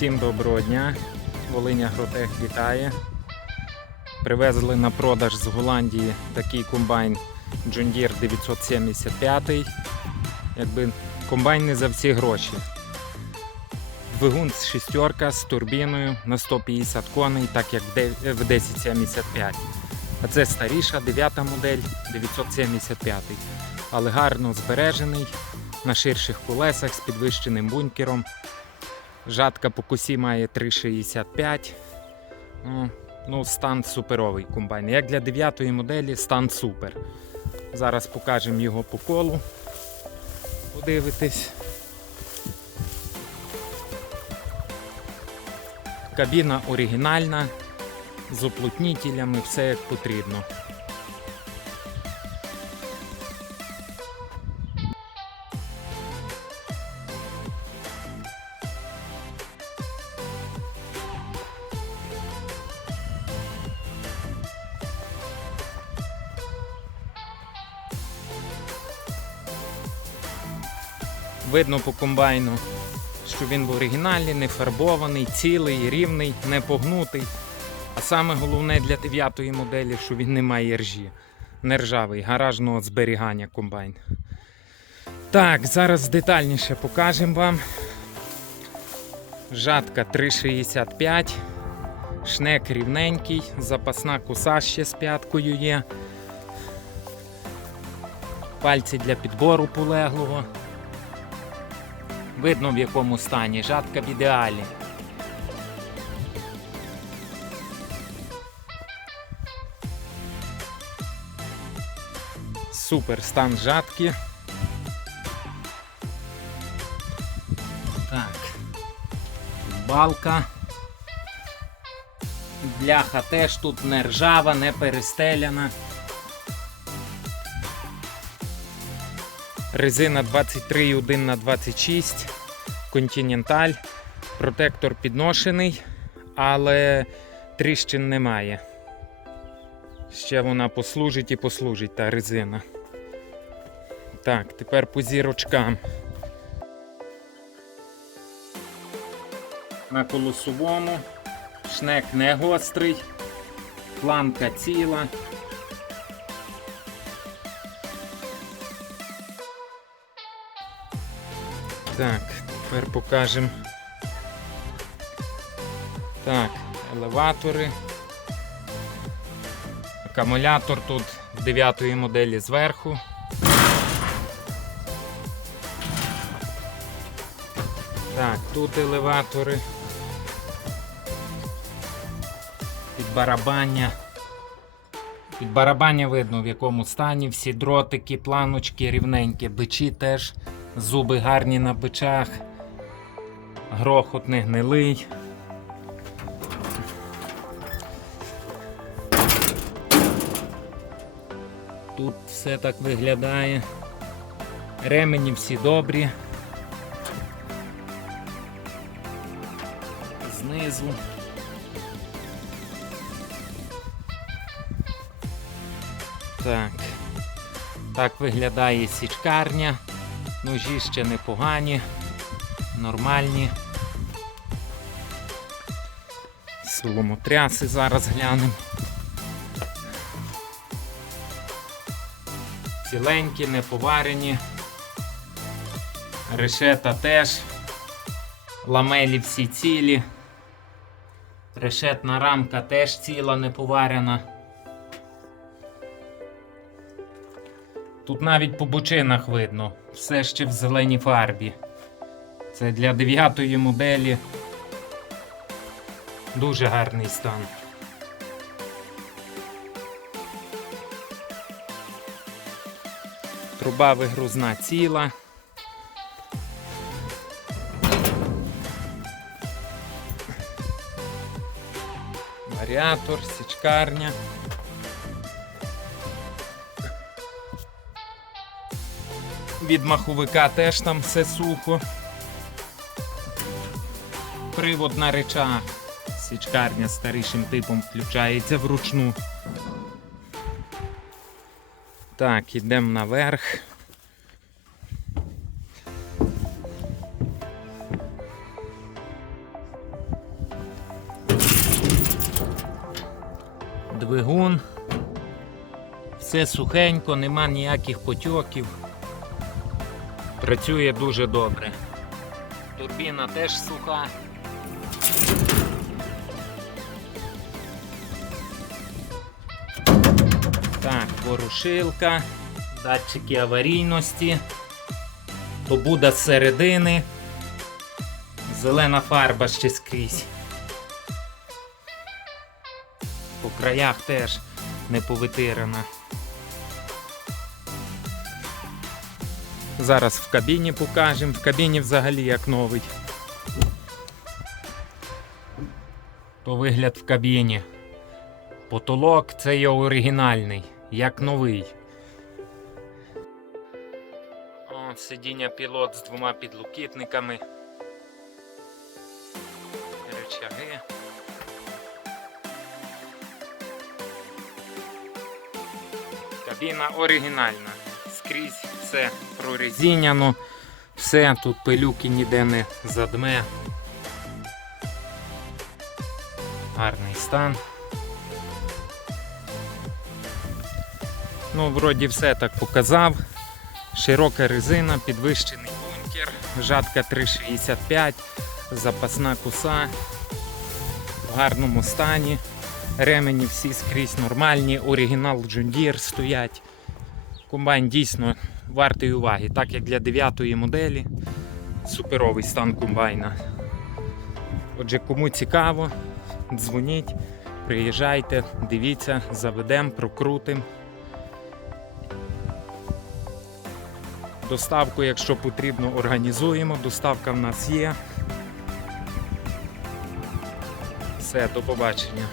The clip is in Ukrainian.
Всім доброго дня. Волиня Гротех вітає. Привезли на продаж з Голландії такий комбайн John Deere 975. Якби комбайн не за всі гроші. Двигун з шістерка з турбіною на 150 коней, так як в 1075. А це старіша 9 модель 975. Але гарно збережений на ширших колесах з підвищеним бункером. Жатка по косі має 3,65. Ну, стан суперовий комбайн. Як для 9 моделі, стан супер. Зараз покажемо його по колу. Подивитись. Кабіна оригінальна, з уплотнітелями, все як потрібно. Видно по комбайну, що він в оригіналі, не фарбований, цілий, рівний, не погнутий. А саме головне для 9 моделі, що він не має ржі. Не ржавий, гаражного зберігання комбайн. Так, зараз детальніше покажемо вам. Жатка 3,65. Шнек рівненький, запасна коса ще з п'яткою є. Пальці для підбору полеглого. Видно в якому стані. Жатка в ідеалі. Супер стан жатки. Так. Балка. Бляха теж тут не ржава, не перестеляна. Резина 23,1 на 26 Continental. Протектор підношений, але тріщин немає. Ще вона послужить і послужить та резина. Так, тепер по зірочкам. На колосовому. Шнек не гострий. Планка ціла. Так, тепер покажемо. Так, елеватори. Акумулятор тут в 9 моделі зверху. Так, тут елеватори. Підбарабання. Підбарабання видно в якому стані. Всі дротики, планочки рівненькі, бичі теж. Зуби гарні на бичах. Грохот не гнилий. Тут все так виглядає. Ремені всі добрі. Знизу. Так. Так виглядає січкарня. Ножі ще непогані, нормальні. Соломотряси зараз глянемо. Ціленькі, не поварені. Решета теж. Ламелі всі цілі. Решетна рамка теж ціла, не Тут навіть по бочинах видно, все ще в зеленій фарбі. Це для 9 моделі дуже гарний стан. Труба вигрузна ціла. Варіатор, січкарня. Від маховика теж там все сухо. Привод на речах. Січкарня старішим типом включається вручну. Так, йдемо наверх. Двигун. Все сухенько, нема ніяких потьоків. Працює дуже добре. Турбіна теж суха. Так, порушилка, датчики аварійності, побуда середини, зелена фарба ще скрізь. По краях теж не повитирана. Зараз в кабіні покажемо. В кабіні взагалі як новий. То вигляд в кабіні. Потолок це є оригінальний, як новий. О, сидіння пілот з двома підлокітниками. Речаги. Кабіна оригінальна. Скрізь все прорезиняно, все тут пилюки ніде не задме. Гарний стан. Ну, вроді все так показав. Широка резина, підвищений бункер, жатка 3,65, запасна куса в гарному стані. Ремені всі скрізь нормальні, оригінал Deere стоять. Комбайн дійсно вартий уваги, так як для 9 моделі. Суперовий стан комбайна. Отже, кому цікаво, дзвоніть, приїжджайте, дивіться, заведемо, прокрутимо. Доставку, якщо потрібно, організуємо. Доставка в нас є. Все, до побачення.